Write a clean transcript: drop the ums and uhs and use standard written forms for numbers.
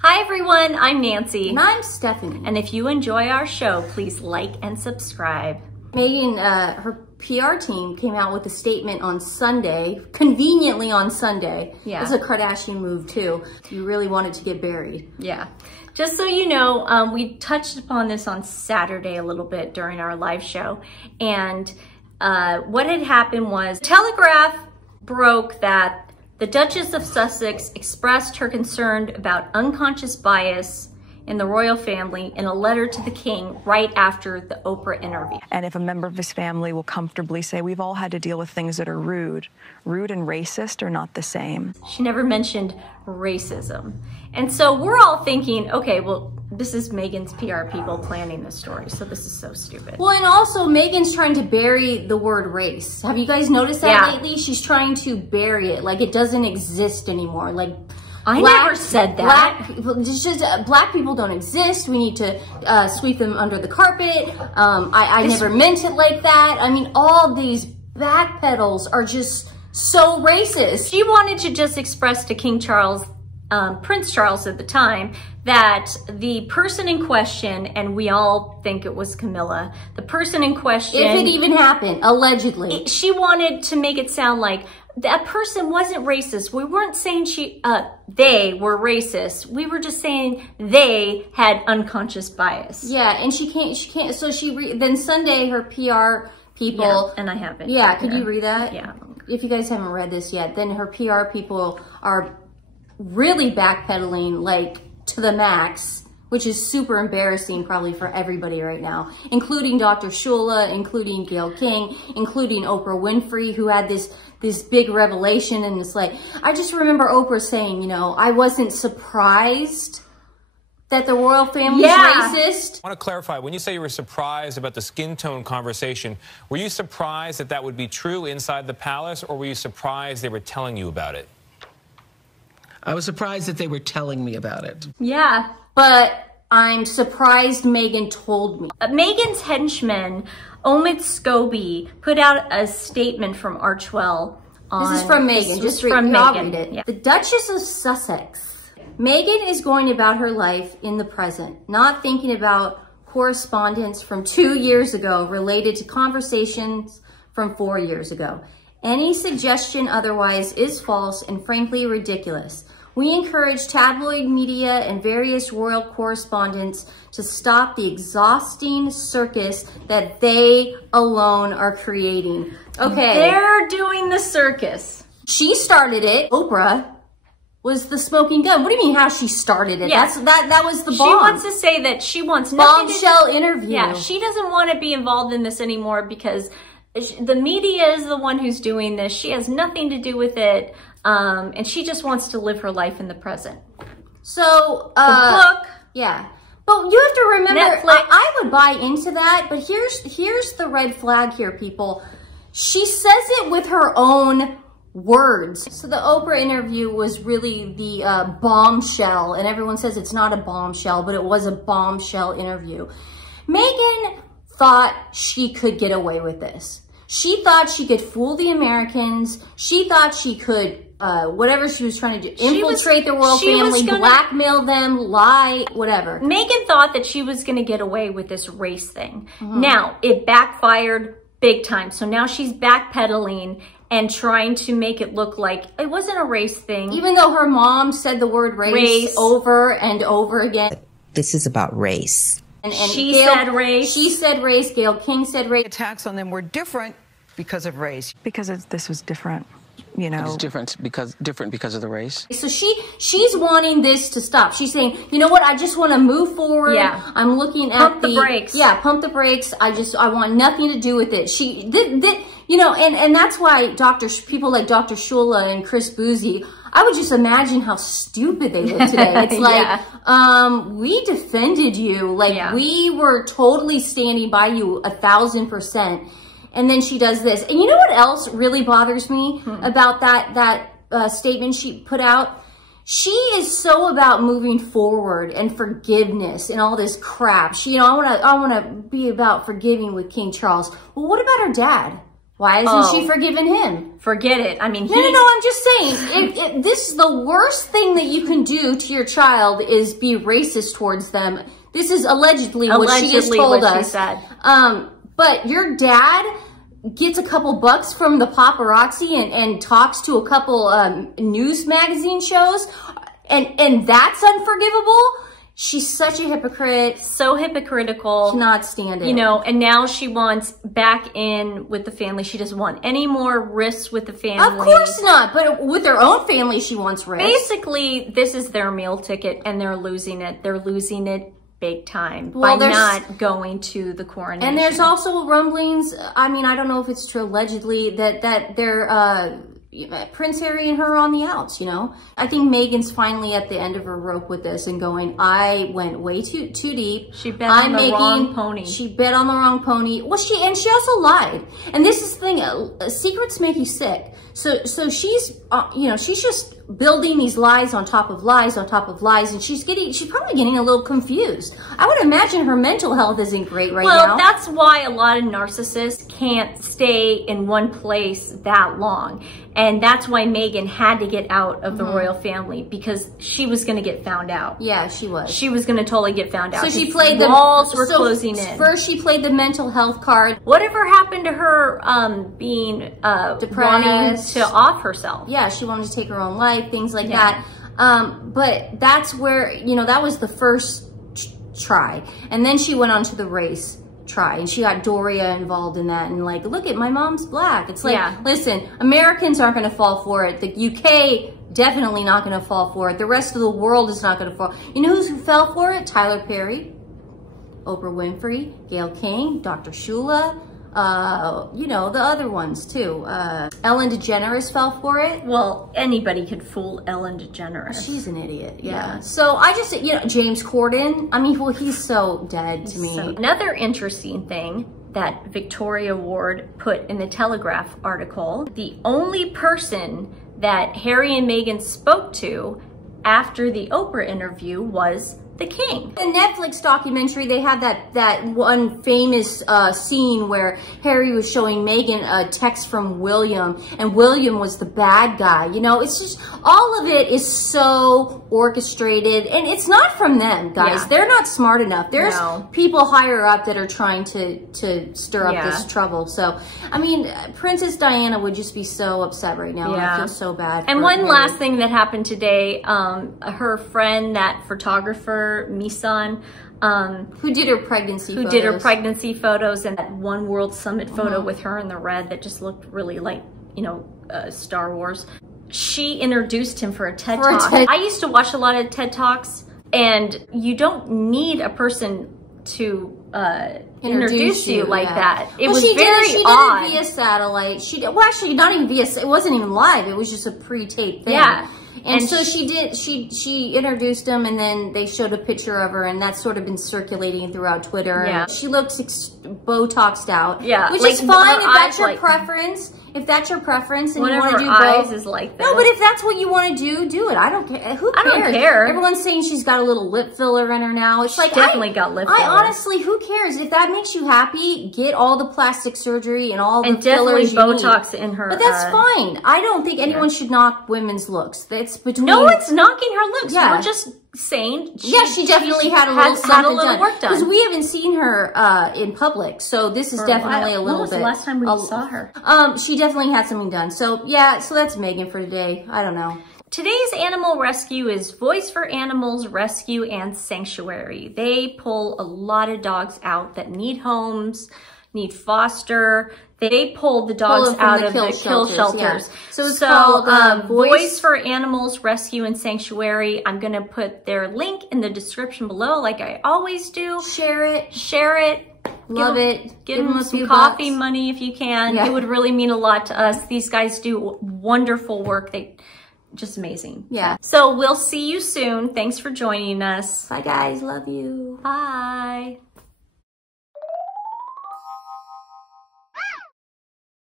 Hi everyone, I'm Nancy. And I'm Stephanie. And if you enjoy our show, please like and subscribe. Meghan, her PR team came out with a statement on Sunday, conveniently on Sunday. Yeah. This is a Kardashian move too. You really wanted to get buried. Yeah. Just so you know, we touched upon this on Saturday a little bit during our live show. And what had happened was Telegraph broke that the Duchess of Sussex expressed her concern about unconscious bias in the royal family in a letter to the king right after the Oprah interview. And if a member of his family will comfortably say, we've all had to deal with things that are rude. Rude and racist are not the same. She never mentioned racism. And so we're all thinking, okay, well, this is Meghan's PR people planning this story, so this is so stupid. Well, and also Meghan's trying to bury the word race. Have you guys noticed that lately? She's trying to bury it, like it doesn't exist anymore. Like I never said that. Black people don't exist. We need to sweep them under the carpet. I never meant it like that. I mean, all these backpedals are just so racist. She wanted to just express to King Charles, Prince Charles at the time, that the person in question, and we all think it was Camilla, the person in question— if it even happened, allegedly. She wanted to make it sound like that person wasn't racist. We weren't saying they were racist. We were just saying they had unconscious bias. Yeah, and she can't, so then Sunday, her PR people— yeah, and I haven't. Yeah, could you read that? Yeah. If you guys haven't read this yet, then her PR people are really backpedaling like to the max, which is super embarrassing probably for everybody right now, including Dr. Shula, including Gayle King, including Oprah Winfrey, who had this big revelation. And it's like, I just remember Oprah saying, you know, I wasn't surprised that the royal family's racist. I want to clarify, when you say you were surprised about the skin tone conversation, were you surprised that that would be true inside the palace, or were you surprised they were telling you about it? I was surprised that they were telling me about it. Yeah. But I'm surprised Meghan told me. Meghan's henchman, Omid Scobie, put out a statement from Archwell on— This is from Meghan. Just from Meghan. Read it. Yeah. The Duchess of Sussex. Meghan is going about her life in the present, not thinking about correspondence from 2 years ago related to conversations from 4 years ago. Any suggestion otherwise is false and frankly ridiculous. We encourage tabloid media and various royal correspondents to stop the exhausting circus that they alone are creating. Okay. They're doing the circus. She started it. Oprah was the smoking gun. What do you mean how she started it? Yeah. That was the bomb. She wants to say that she wants nothing bombshell interview. Yeah, she doesn't want to be involved in this anymore because the media is the one who's doing this. She has nothing to do with it. And she just wants to live her life in the present. So, the book. Yeah. But you have to remember, Netflix. I would buy into that, but here's the red flag here, people. She says it with her own words. So the Oprah interview was really the bombshell, and everyone says it's not a bombshell, but it was a bombshell interview. Meghan thought she could get away with this. She thought she could fool the Americans. She thought she could, whatever she was trying to do, infiltrate the royal family, blackmail them, lie, whatever. Meghan thought that she was going to get away with this race thing. Now, it backfired big time. So now she's backpedaling and trying to make it look like it wasn't a race thing. Even though her mom said the word race over and over again. This is about race. And she said race. She said race. Gayle King said race. Attacks on them were different because of race. Because this was different, you know. It's different because of the race. So she's wanting this to stop. She's saying, you know what? I just want to move forward. Yeah. I'm looking at pump the brakes. Yeah, pump the brakes. I want nothing to do with it. You know, and that's why people like Dr. Shula and Chris Boozy, I would just imagine how stupid they look today. It's like, we defended you. Like, we were totally standing by you 1,000%. And then she does this. And you know what else really bothers me about that statement she put out? She is so about moving forward and forgiveness and all this crap. I want to be about forgiving with King Charles. Well, what about her dad? Why hasn't she forgiven him? Forget it. I mean, No, I'm just saying, this is the worst thing that you can do to your child is be racist towards them. This is allegedly what she has told us. She said. But your dad gets a couple bucks from the paparazzi and talks to a couple news magazine shows, and that's unforgivable. She's such a hypocrite. So hypocritical. Cannot stand it. You know, and now she wants back in with the family. She doesn't want any more risks with the family. Of course not. But with her own family, she wants risks. Basically, this is their meal ticket, and they're losing it. They're losing it big time by not going to the coronation. And there's also rumblings, I mean, I don't know if it's true, allegedly, that they're, Prince Harry and her are on the outs, you know? I think Meghan's finally at the end of her rope with this and going, I went way too deep. She bet on the wrong pony. She bet on the wrong pony. Well, she also lied. And this is the thing, secrets make you sick. So she's, you know, she's just building these lies on top of lies on top of lies, and she's probably getting a little confused. I would imagine her mental health isn't great right now. Well, that's why a lot of narcissists can't stay in one place that long. And that's why Meghan had to get out of the royal family, because she was going to get found out. Yeah, she was. She was going to totally get found out. So she played the walls were closing in. First, she played the mental health card. Whatever happened to her being depressed, wanting to off herself? Yeah, she wanted to take her own life, things like that. But that's where, you know, that was the first try, and then she went on to the race try, and she got Doria involved in that, and like, look at my mom's black. It's like, listen, Americans aren't going to fall for it. The UK definitely not going to fall for it. The rest of the world is not going to fall. You know who fell for it? Tyler Perry, Oprah Winfrey, Gayle King, Dr. Shula, you know, the other ones too. Ellen DeGeneres fell for it. Well, anybody could fool Ellen DeGeneres. She's an idiot, yeah. So I just, you know, James Corden, I mean, well, he's so dead to me. So, another interesting thing that Victoria Ward put in the Telegraph article, the only person that Harry and Meghan spoke to after the Oprah interview was the king. The Netflix documentary, they had that one famous scene where Harry was showing Meghan a text from William, and William was the bad guy. You know, it's just, all of it is so orchestrated, and it's not from them, guys. They're not smart enough. There's people higher up that are trying to stir up this trouble. So, I mean, Princess Diana would just be so upset right now. I feel so bad. And one last thing that happened today, her friend, that photographer, Misan, who did her pregnancy photos. And that One World Summit photo with her in the red that just looked really like, you know, Star Wars. She introduced him for a TED Talk. I used to watch a lot of TED Talks, and you don't need a person to introduce you like that. It was very odd. She did it via satellite. Well, actually, not even via, it wasn't even live. It was just a pre-taped thing. Yeah. And so she introduced him, and then they showed a picture of her, and that's sort of been circulating throughout Twitter. Yeah. She looks Botoxed out. Yeah. Which is fine if that's your preference. If that's your preference and you want to do both. Eyes is like that. No, but if that's what you want to do, do it. I don't care. Who cares? I don't care. Everyone's saying she's got a little lip filler in her now. It's like, definitely got lip filler. Honestly, who cares? If that makes you happy, get all the plastic surgery and all the fillers you Botox in her. But that's fine. I don't think anyone should knock women's looks. That's between. No one's knocking her looks. Yeah. We're just saying. She definitely had a little work done. Because we haven't seen her in public, so this is definitely a little bit. When was the last time we saw her? She definitely had something done. So yeah, so that's Meghan for today. I don't know. Today's animal rescue is Voice for Animals Rescue and Sanctuary. They pull a lot of dogs out that need homes, need foster. They pulled the dogs out of the kill shelters. Yeah. So it's called Voice for Animals Rescue and Sanctuary. I'm going to put their link in the description below, like I always do. Share it. Share it. Love it. Give them some coffee money if you can. Yeah. It would really mean a lot to us. These guys do wonderful work. Just amazing. Yeah. So we'll see you soon. Thanks for joining us. Bye, guys. Love you. Bye.